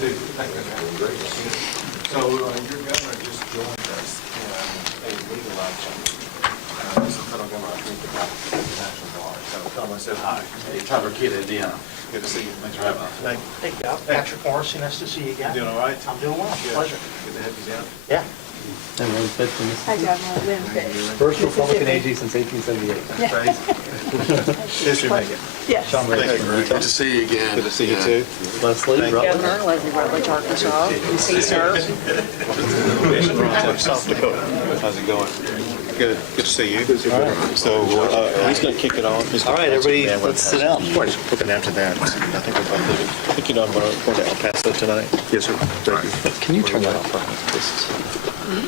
too. Thank you. Great. So your governor just joined us in a legal action. He's the federal governor, I think, about the national bar. So tell him I said hi. Hey, Tyler Kita, Indiana. Good to see you. Thanks for having us. Thank you. Thank you. Patrick Morrissey, nice to see you again. Doing all right? I'm doing well. Good. Pleasure. Good to have you down. Yeah. And Lynn Fitz from Hi, Governor. Lynn Fitz. First Republican AG since 1878. History making. Yes. Sean Ray. Good to see you again. Good to see you too. Leslie Thank you. Rutledge. Governor Leslie Rutledge, Arkansas. He serves. South Dakota. How's it going? Good. Good to see you. All right. So he's going to kick it off. All right, everybody, let's sit down. Looking after that, I think we're about to. I think you know I'm going to El Paso tonight. Yes, sir. Thank you. Can you turn that off for me?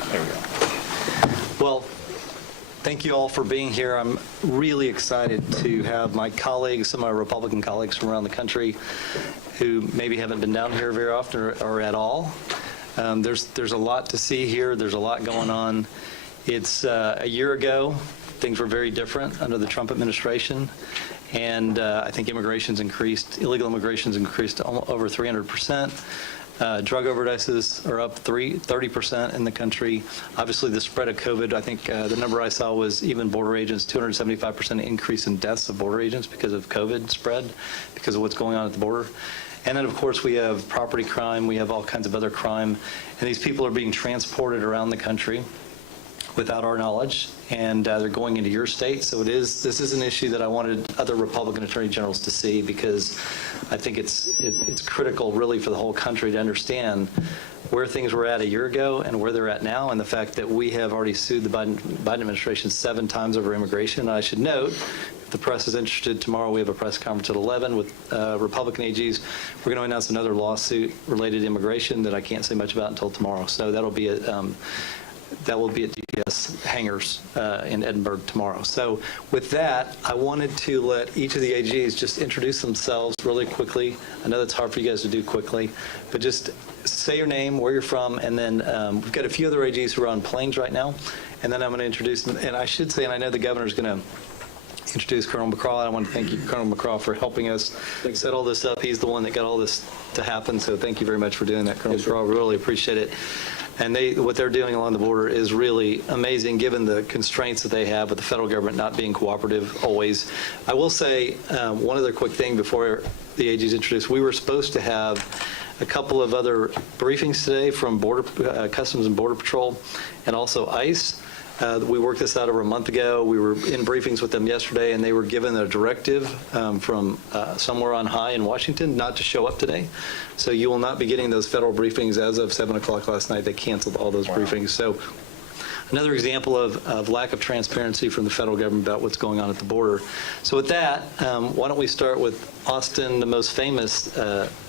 There we go. Well, thank you all for being here. I'm really excited to have my colleagues, some of my Republican colleagues from around the country who maybe haven't been down here very often or at all. There's a lot to see here. There's a lot going on. It's a year ago, things were very different under the Trump administration, and I think illegal immigration's increased over 300%. Drug overdoses are up 30% in the country. Obviously, the spread of COVID, I think the number I saw was even border agents, 275% increase in deaths of border agents because of COVID spread, because of what's going on at the border. And then, of course, we have property crime. We have all kinds of other crime. And these people are being transported around the country without our knowledge, and they're going into your state. So this is an issue that I wanted other Republican attorney generals to see, because I think it's critical really for the whole country to understand where things were at a year ago and where they're at now, and the fact that we have already sued the Biden administration 7 times over immigration. And I should note, if the press is interested, tomorrow we have a press conference at 11 with Republican AGs. We're going to announce another lawsuit related to immigration that I can't say much about until tomorrow. So that will be at DPS hangars in Edinburgh tomorrow. So with that, I wanted to let each of the AGs just introduce themselves really quickly. I know that's hard for you guys to do quickly, but just say your name, where you're from, and then we've got a few other AGs who are on planes right now, and then I'm going to introduce them. And I should say, and I know the governor's going to introduce Colonel McCraw. I want to thank you, Colonel McCraw, for helping us set all this up. He's the one that got all this to happen, so thank you very much for doing that, Colonel McCraw. We really appreciate it. And what they're doing along the border is really amazing, given the constraints that they have with the federal government not being cooperative always. I will say one other quick thing before the AG's introduced. We were supposed to have a couple of other briefings today from Customs and Border Patrol and also ICE. We worked this out over a month ago. We were in briefings with them yesterday, and they were given a directive from somewhere on high in Washington not to show up today. So you will not be getting those federal briefings as of 7 o'clock last night. They canceled all those briefings. So another example of lack of transparency from the federal government about what's going on at the border. So with that, why don't we start with Austin, the most famous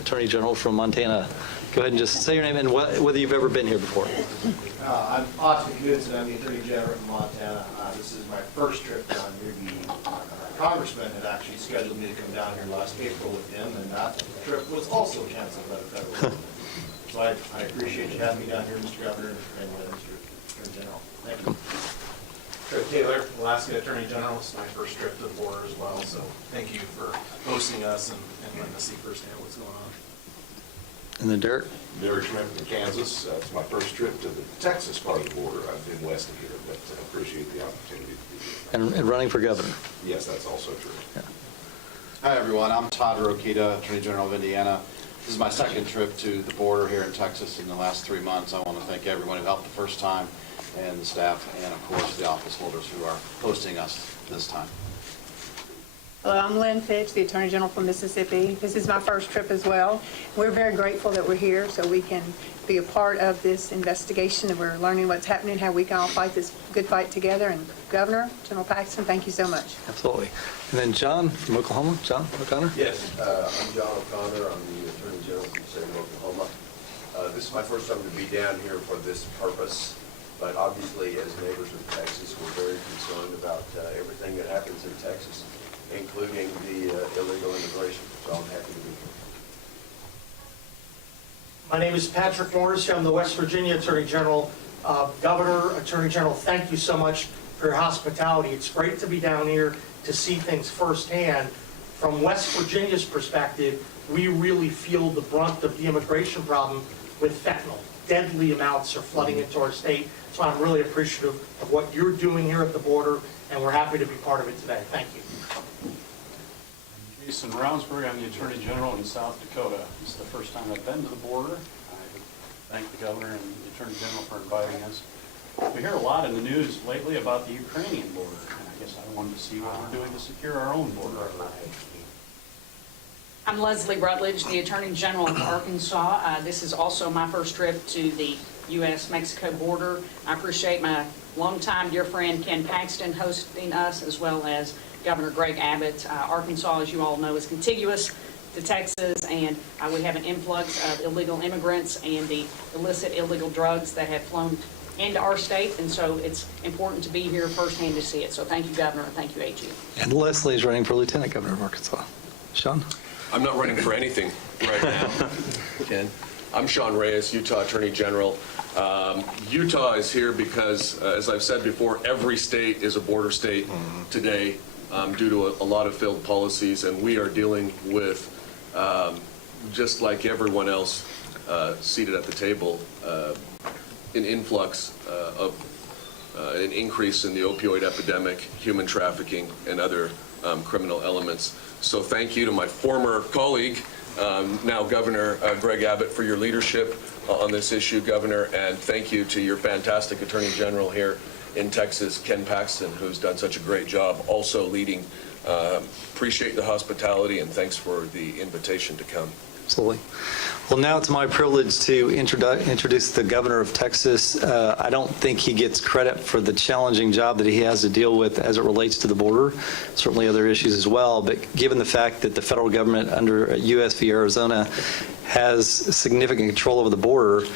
Attorney General from Montana. Go ahead and just say your name and whether you've ever been here before. I'm Austin Goodson. I'm the Attorney General from Montana. This is my first trip down here. The congressman had actually scheduled me to come down here last April with him, and that trip was also canceled by the federal government. So I appreciate you having me down here, Mr. Governor and Mr. Attorney General. Thank you. Trip Taylor, Alaska Attorney General. It's my first trip to the border as well, so thank you for hosting us and letting us see firsthand what's going on. And then Derek. Derek Schmidt from Kansas. It's my first trip to the Texas part of the border. I've been west of here, but I appreciate the opportunity to be here. And running for governor. Yes, that's also true. Yeah. Hi, everyone. I'm Todd Rokita, Attorney General of Indiana. This is my second trip to the border here in Texas in the last 3 months. I want to thank everyone who helped the first time, and the staff, and of course the office holders who are hosting us this time. Hello, I'm Lynn Fitch, the Attorney General from Mississippi. This is my first trip as well. We're very grateful that we're here so we can be a part of this investigation, and we're learning what's happening, how we can all fight this good fight together. And Governor, General Paxton, thank you so much. Absolutely. And then John from Oklahoma. John O'Connor. Yes, I'm John O'Connor. I'm the Attorney General from the state of Oklahoma. This is my first time to be down here for this purpose, but obviously as neighbors of Texas, we're very concerned about everything that happens in Texas, including the illegal immigration. So I'm happy to be here. My name is Patrick Morrissey. I'm the West Virginia Attorney General. Governor, Attorney General, thank you so much for your hospitality. It's great to be down here to see things firsthand. From West Virginia's perspective, we really feel the brunt of the immigration problem with fentanyl. Deadly amounts are flooding into our state, so I'm really appreciative of what you're doing here at the border, and we're happy to be part of it today. Thank you. Jason Brownsburg, I'm the Attorney General in South Dakota. This is the first time I've been to the border. I thank the Governor and the Attorney General for inviting us. We hear a lot in the news lately about the Ukrainian border, and I guess I wanted to see what we're doing to secure our own border. I'm Leslie Rutledge, the Attorney General of Arkansas. This is also my first trip to the U.S.-Mexico border. I appreciate my longtime dear friend Ken Paxton hosting us, as well as Governor Greg Abbott. Arkansas, as you all know, is contiguous to Texas, and we have an influx of illegal immigrants and the illicit illegal drugs that have flown into our state, and so it's important to be here firsthand to see it. So thank you, Governor, and thank you, AG. And Leslie is running for Lieutenant Governor of Arkansas. Sean? I'm not running for anything right now, Ken. I'm Sean Reyes, Utah Attorney General. Utah is here because, as I've said before, every state is a border state today due to a lot of failed policies, and we are dealing with, just like everyone else seated at the table, an influx of an increase in the opioid epidemic, human trafficking, and other criminal elements. So thank you to my former colleague, now Governor Greg Abbott, for your leadership on this issue, Governor, and thank you to your fantastic Attorney General here in Texas, Ken Paxton, who's done such a great job also leading. Appreciate the hospitality, and thanks for the invitation to come. Absolutely. Well, now it's my privilege to introduce the Governor of Texas. I don't think he gets credit for the challenging job that he has to deal with as it relates to the border, certainly other issues as well, but given the fact that the federal government under U.S. v. Arizona has significant control over the border,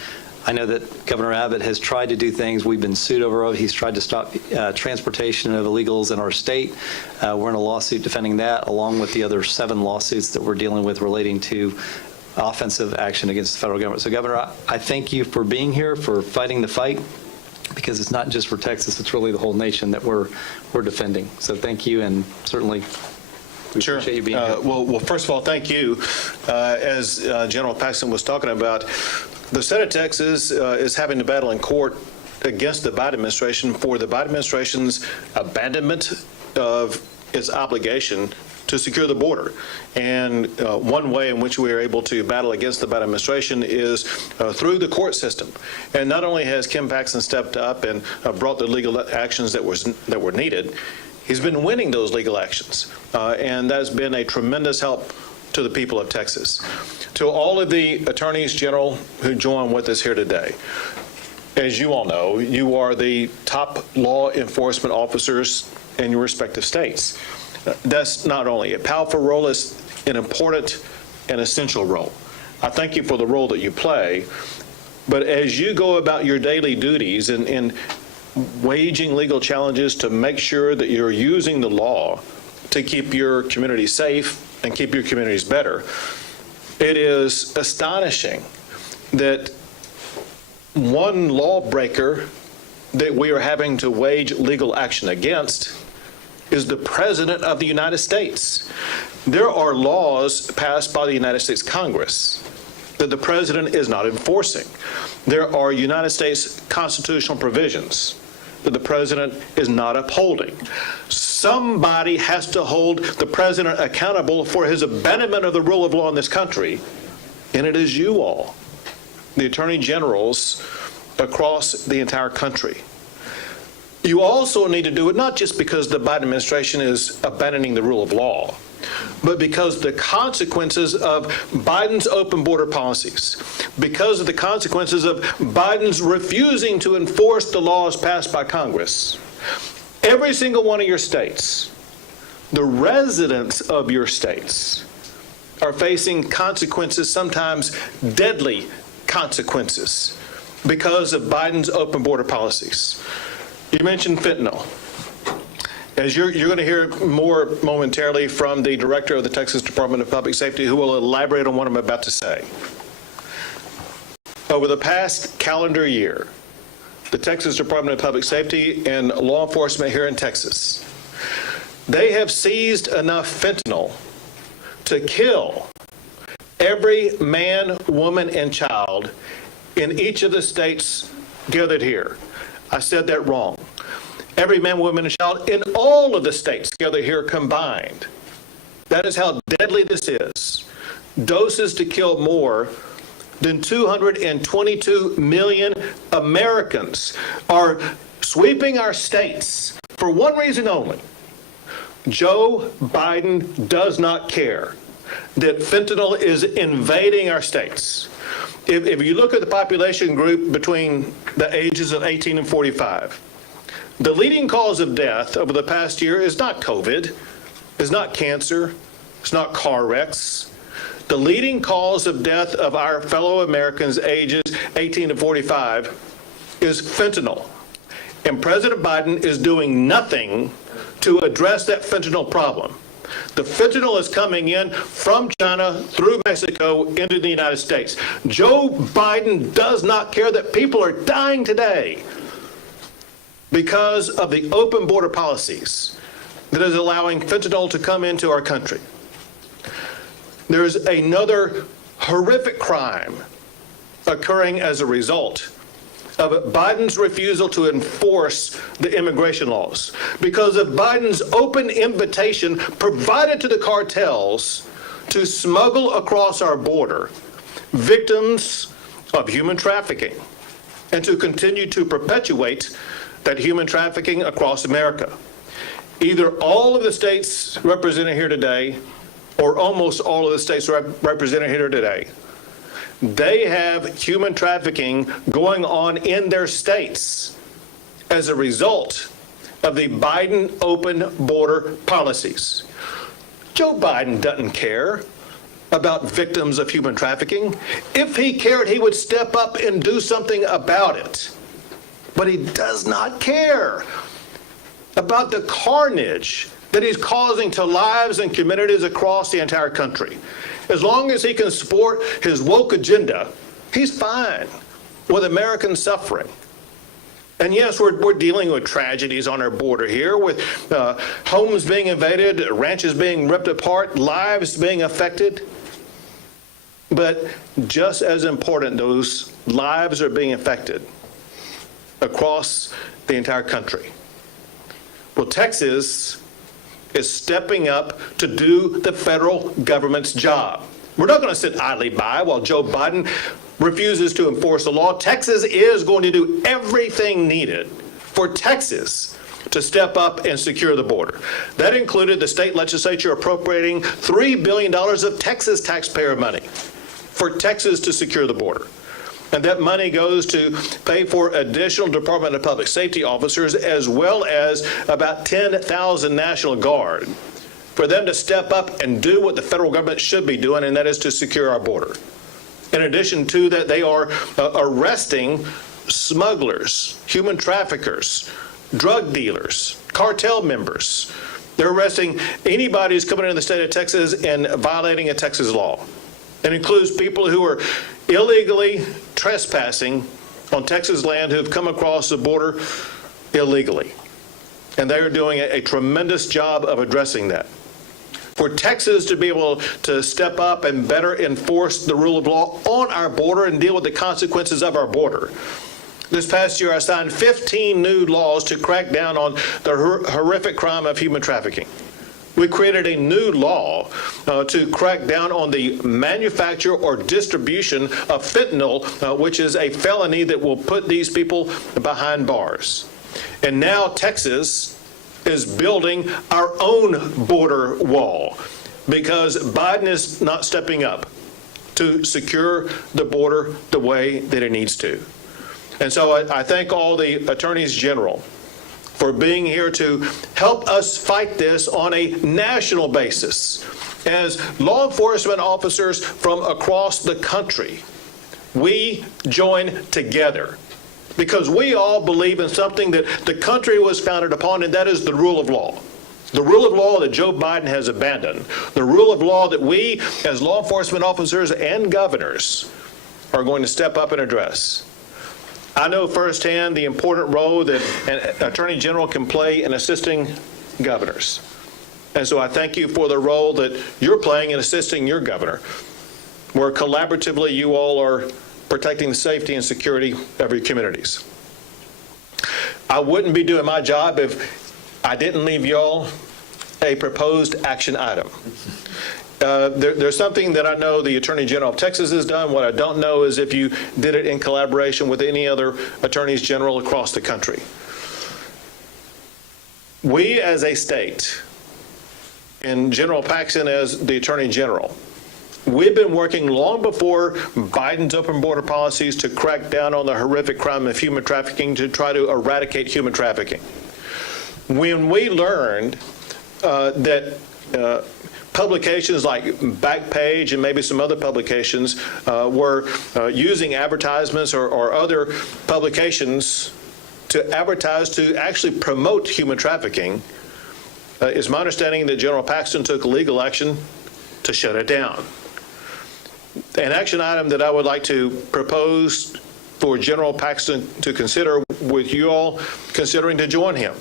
I know that Governor Abbott has tried to do things. We've been sued over. He's tried to stop transportation of illegals in our state. We're in a lawsuit defending that, along with the other 7 lawsuits that we're dealing with relating to offensive action against the federal government. So, Governor, I thank you for being here, for fighting the fight, because it's not just for Texas, it's really the whole nation that we're defending. So thank you, and certainly we appreciate you being here. Well, first of all, thank you. As General Paxton was talking about, the state of Texas is having to battle in court against the Biden administration for the Biden administration's abandonment of its obligation to secure the border. And one way in which we are able to battle against the Biden administration is through the court system. And not only has Ken Paxton stepped up and brought the legal actions that were needed, he's been winning those legal actions. And that's been a tremendous help to the people of Texas. To all of the attorneys general who join with us here today, as you all know, you are the top law enforcement officers in your respective states. That's not only a powerful role, it's an important and essential role. I thank you for the role that you play, but as you go about your daily duties in waging legal challenges to make sure that you're using the law to keep your community safe and keep your communities better, it is astonishing that one lawbreaker that we are having to wage legal action against is the President of the United States. There are laws passed by the United States Congress that the President is not enforcing. There are United States constitutional provisions that the President is not upholding. Somebody has to hold the President accountable for his abandonment of the rule of law in this country, and it is you all, the Attorney Generals across the entire country. You also need to do it not just because the Biden administration is abandoning the rule of law, but because the consequences of Biden's open border policies, because of the consequences of Biden's refusing to enforce the laws passed by Congress. Every single one of your states, the residents of your states, are facing consequences, sometimes deadly consequences, because of Biden's open border policies. You mentioned fentanyl. As you're going to hear more momentarily from the director of the Texas Department of Public Safety, who will elaborate on what I'm about to say. Over the past calendar year, the Texas Department of Public Safety and law enforcement here in Texas, they have seized enough fentanyl to kill every man, woman, and child in each of the states gathered here. I said that wrong. Every man, woman, and child in all of the states gathered here combined. That is how deadly this is. Doses to kill more than 222 million Americans are sweeping our states for one reason only. Joe Biden does not care that fentanyl is invading our states. If you look at the population group between the ages of 18 and 45, the leading cause of death over the past year is not COVID, is not cancer, it's not car wrecks. The leading cause of death of our fellow Americans ages 18 to 45 is fentanyl. And President Biden is doing nothing to address that fentanyl problem. The fentanyl is coming in from China through Mexico into the United States. Joe Biden does not care that people are dying today because of the open border policies that is allowing fentanyl to come into our country. There's another horrific crime occurring as a result of Biden's refusal to enforce the immigration laws, because of Biden's open invitation provided to the cartels to smuggle across our border victims of human trafficking and to continue to perpetuate that human trafficking across America. Either all of the states represented here today or almost all of the states represented here today, they have human trafficking going on in their states as a result of the Biden open border policies. Joe Biden doesn't care about victims of human trafficking. If he cared, he would step up and do something about it. But he does not care about the carnage that he's causing to lives and communities across the entire country. As long as he can support his woke agenda, he's fine with American suffering. And yes, we're dealing with tragedies on our border here, with homes being invaded, ranches being ripped apart, lives being affected. But just as important, those lives are being affected across the entire country. Well, Texas is stepping up to do the federal government's job. We're not going to sit idly by while Joe Biden refuses to enforce the law. Texas is going to do everything needed for Texas to step up and secure the border. That included the state legislature appropriating $3 billion of Texas taxpayer money for Texas to secure the border. And that money goes to pay for additional Department of Public Safety officers, as well as about 10,000 National Guard, for them to step up and do what the federal government should be doing, and that is to secure our border. In addition to that, they are arresting smugglers, human traffickers, drug dealers, cartel members. They're arresting anybody who's coming into the state of Texas and violating a Texas law. It includes people who are illegally trespassing on Texas land who have come across the border illegally. And they are doing a tremendous job of addressing that. For Texas to be able to step up and better enforce the rule of law on our border and deal with the consequences of our border. This past year, I signed 15 new laws to crack down on the horrific crime of human trafficking. We created a new law to crack down on the manufacture or distribution of fentanyl, which is a felony that will put these people behind bars. And now Texas is building our own border wall because Biden is not stepping up to secure the border the way that it needs to. And so I thank all the attorneys general for being here to help us fight this on a national basis. As law enforcement officers from across the country, we join together because we all believe in something that the country was founded upon, and that is the rule of law. The rule of law that Joe Biden has abandoned. The rule of law that we, as law enforcement officers and governors, are going to step up and address. I know firsthand the important role that an attorney general can play in assisting governors. And so I thank you for the role that you're playing in assisting your governor. where collaboratively you all are protecting the safety and security of your communities. I wouldn't be doing my job if I didn't leave y'all a proposed action item. There's something that I know the Attorney General of Texas has done. What I don't know is if you did it in collaboration with any other attorneys general across the country. We as a state, and General Paxton as the Attorney General, we've been working long before Biden's open border policies to crack down on the horrific crime of human trafficking, to try to eradicate human trafficking. When we learned that publications like Backpage and maybe some other publications were using advertisements or other publications to advertise to actually promote human trafficking, it's my understanding that General Paxton took legal action to shut it down. An action item that I would like to propose for General Paxton to consider, with you all considering to join him,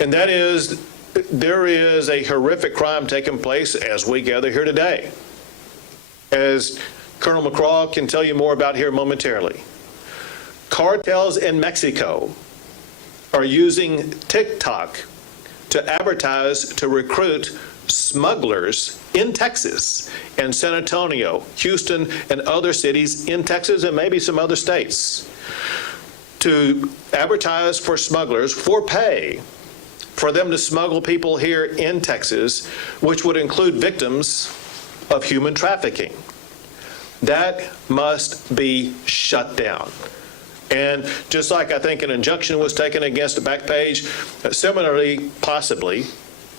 and that is, there is a horrific crime taking place as we gather here today, as Colonel McCraw can tell you more about here momentarily. Cartels in Mexico are using TikTok to advertise, to recruit smugglers in Texas and San Antonio, Houston, and other cities in Texas and maybe some other states, to advertise for smugglers for pay, for them to smuggle people here in Texas, which would include victims of human trafficking. That must be shut down. And just like I think an injunction was taken against Backpage, similarly, possibly,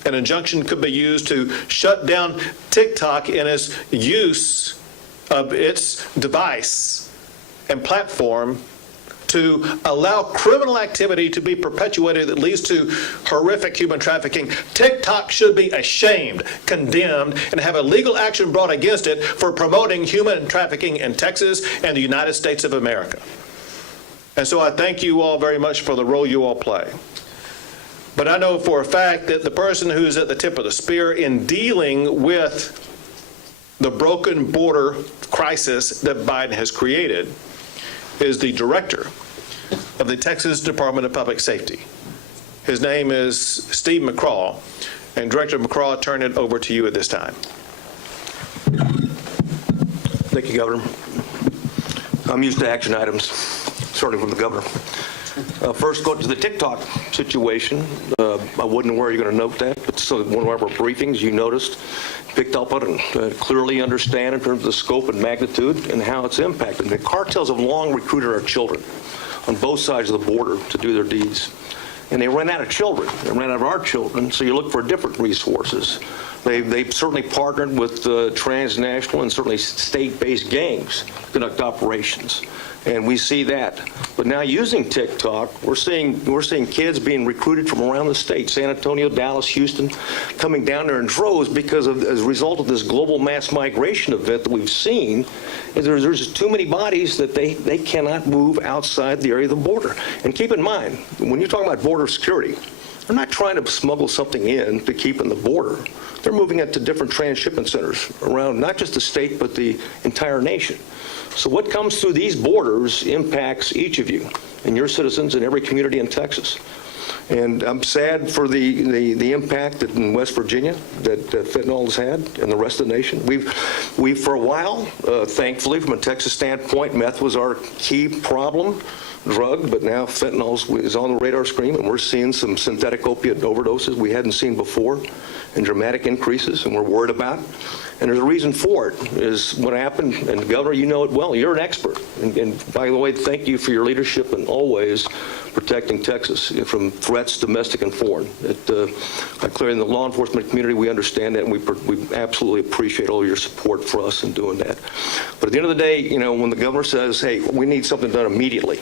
an injunction could be used to shut down TikTok in its use of its device and platform to allow criminal activity to be perpetuated that leads to horrific human trafficking. TikTok should be ashamed, condemned, and have a legal action brought against it for promoting human trafficking in Texas and the United States of America. And so I thank you all very much for the role you all play. But I know for a fact that the person who is at the tip of the spear in dealing with the broken border crisis that Biden has created is the director of the Texas Department of Public Safety. His name is Steve McCraw, and Director McCraw, I turn it over to you at this time. Thank you, Governor. I'm used to action items, starting from the governor. First, go to the TikTok situation. I wasn't aware you're going to note that, but so one of our briefings, you noticed, picked up on it, clearly understand in terms of the scope and magnitude and how it's impacted. The cartels have long recruited our children on both sides of the border to do their deeds. And they ran out of children. They ran out of our children, so you look for different resources. They've certainly partnered with transnational and certainly state-based gangs to conduct operations. And we see that. But now using TikTok, we're seeing kids being recruited from around the state, San Antonio, Dallas, Houston, coming down there in droves because of, as a result of this global mass migration event that we've seen, is there's just too many bodies that they cannot move outside the area of the border. And keep in mind, when you're talking about border security, they're not trying to smuggle something in to keep in the border. They're moving it to different transshipment centers around not just the state, but the entire nation. So what comes through these borders impacts each of you and your citizens in every community in Texas. And I'm sad for the impact that in West Virginia that fentanyl has had and the rest of the nation. We've for a while, thankfully, from a Texas standpoint, meth was our key problem drug, but now fentanyl is on the radar screen, and we're seeing some synthetic opiate overdoses we hadn't seen before and dramatic increases, and we're worried about. And there's a reason for it, is what happened, and Governor, you know it well, you're an expert. And by the way, thank you for your leadership and always protecting Texas from threats, domestic and foreign. Clearly in the law enforcement community, we understand that, and we absolutely appreciate all your support for us in doing that. But at the end of the day, you know, when the governor says, hey, we need something done immediately,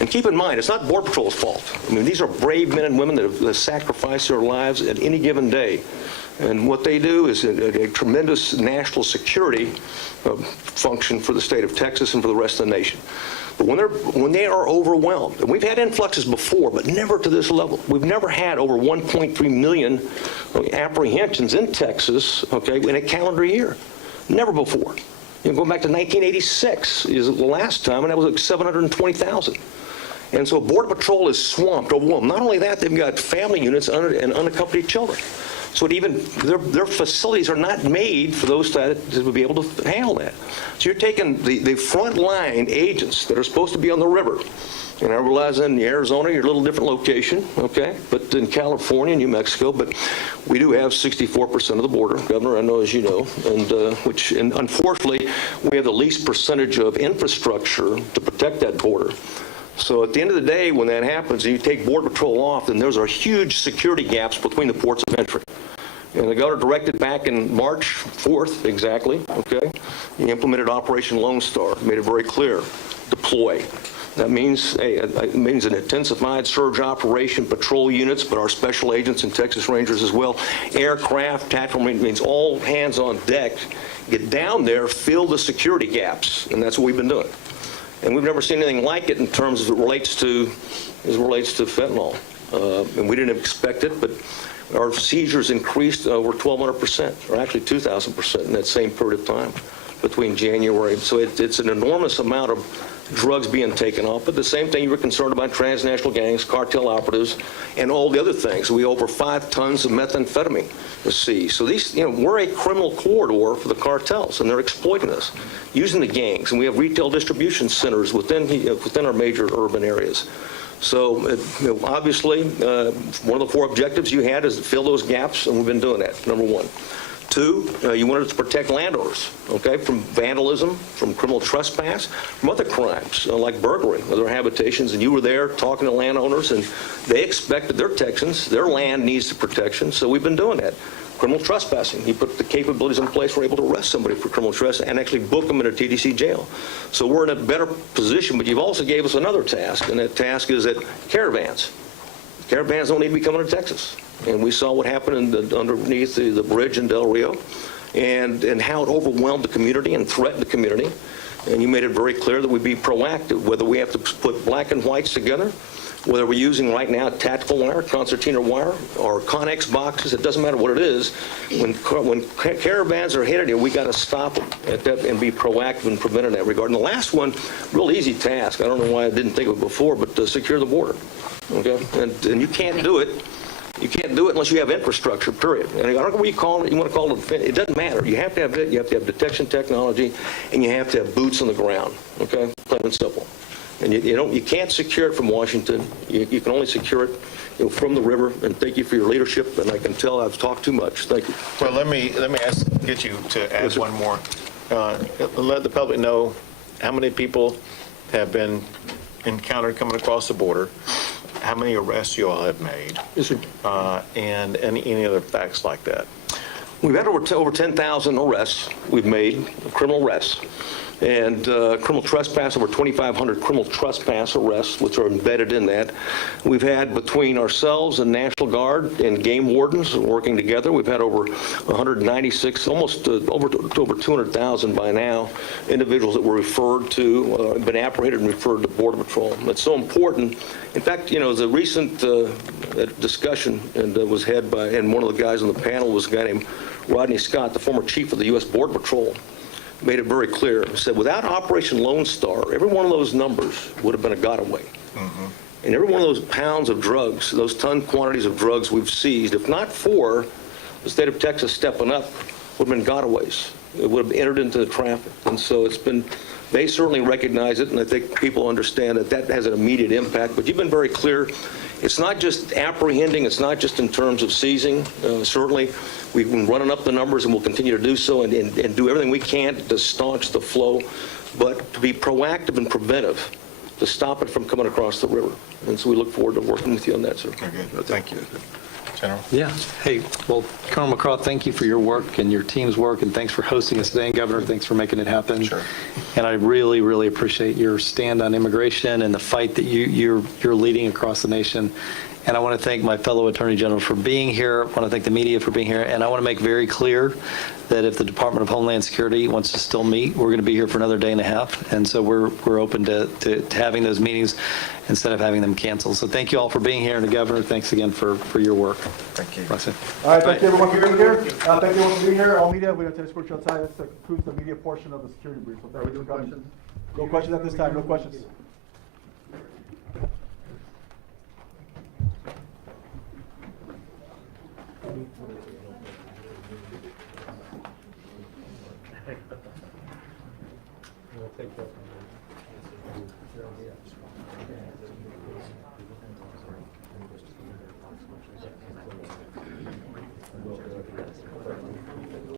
and keep in mind, it's not Border Patrol's fault. I mean, these are brave men and women that have sacrificed their lives at any given day. And what they do is a tremendous national security function for the state of Texas and for the rest of the nation. But when they are overwhelmed, and we've had influxes before, but never to this level. We've never had over 1.3 million apprehensions in Texas, okay, in a calendar year. Never before. Going back to 1986 is the last time, and that was like 720,000. And so Border Patrol is swamped, overwhelmed. Not only that, they've got family units and unaccompanied children. So their facilities are not made for those to be able to handle that. So you're taking the frontline agents that are supposed to be on the river, and I realize in Arizona you're a little different location, okay? But in California, New Mexico, but we do have 64% of the border, Governor, I know as you know, and unfortunately we have the least percentage of infrastructure to protect that border. So at the end of the day, when that happens, and you take Border Patrol off, then those are huge security gaps between the ports of entry. And the governor directed back in March 4th, exactly, okay? He implemented Operation Lone Star, made it very clear, deploy. That means, it means an intensified surge operation, patrol units, but our special agents and Texas Rangers as well, aircraft, tactical, means all hands on deck, get down there, fill the security gaps, and that's what we've been doing. And we've never seen anything like it in terms of it relates to fentanyl. And we didn't expect it, but our seizures increased over 1,200%, or actually 2,000% in that same period of time between January. So it's an enormous amount of drugs being taken off. But the same thing, you were concerned about transnational gangs, cartel operatives, and all the other things. We over 5 tons of methamphetamine was seized. So these, we're a criminal corridor for the cartels, and they're exploiting us, using the gangs. And we have retail distribution centers within our major urban areas. So obviously, one of the 4 objectives you had is to fill those gaps, and we've been doing that, number 1. 2, you wanted to protect landowners, okay, from vandalism, from criminal trespass, from other crimes like burglary, other habitations, and you were there talking to landowners, and they expected their land needs the protection, so we've been doing that. Criminal trespassing, he put the capabilities in place, we're able to arrest somebody for criminal trespass and actually book them in a TDC jail. So we're in a better position, but you've also gave us another task, and that task is that caravans don't need to be coming to Texas. And we saw what happened underneath the bridge in Del Rio and how it overwhelmed the community and threatened the community. And you made it very clear that we'd be proactive, whether we have to put black and whites together, whether we're using right now tactical wire, concertina wire, or Connex boxes, it doesn't matter what it is. When caravans are headed here, we got to stop them at that and be proactive and prevent in that regard. And the last one, real easy task, I don't know why I didn't think of it before, but to secure the border. Okay, and you can't do it. You can't do it unless you have infrastructure, period. And I don't know what you call it. You want to call it, it doesn't matter. You have to have it. You have to have detection technology, and you have to have boots on the ground. Okay, plain and simple. And you can't secure it from Washington. You can only secure it from the river. And thank you for your leadership. And I can tell I've talked too much. Thank you. Well, let me get you to add one more. Let the public know how many people have been encountered coming across the border, how many arrests you all have made, Yes, sir. And any other facts like that. We've had over 10,000 arrests we've made, criminal arrests, and criminal trespass, over 2,500 criminal trespass arrests, which are embedded in that. We've had, between ourselves and National Guard and game wardens working together, we've had over 196, almost over 200,000 by now, individuals that were referred to, been apprehended and referred to Border Patrol. That's so important. In fact, the recent discussion was had by, and one of the guys on the panel was a guy named Rodney Scott, the former chief of the U.S. Border Patrol, made it very clear. He said, without Operation Lone Star, every one of those numbers would have been a got-away. Mm-hmm. And every one of those pounds of drugs, those ton quantities of drugs we've seized, if not for the state of Texas stepping up, would have been got-aways. It would have entered into the traffic. And so it's been, they certainly recognize it, and I think people understand that that has an immediate impact. But you've been very clear. It's not just apprehending. It's not just in terms of seizing. Certainly, we've been running up the numbers, and we'll continue to do so and do everything we can to staunch the flow, but to be proactive and preventive to stop it from coming across the river. And so we look forward to working with you on that, sir. Okay, thank you. General? Yeah. Hey, well, Colonel McCraw, thank you for your work and your team's work, and thanks for hosting us today. And Governor, thanks for making it happen. Sure. And I really, really appreciate your stand on immigration and the fight that you're leading across the nation. And I want to thank my fellow Attorney General for being here. I want to thank the media for being here. And I want to make very clear that if the Department of Homeland Security wants to still meet, we're going to be here for another day and a half. And so we're open to having those meetings instead of having them canceled. So thank you all for being here. And the Governor, thanks again for your work. Thank you. Roxanne. All right, thank you everyone for being here. Thank you everyone for being here. All media, we have to escort you outside. That concludes the media portion of the security brief. So thank you for coming. No questions at this time, no questions.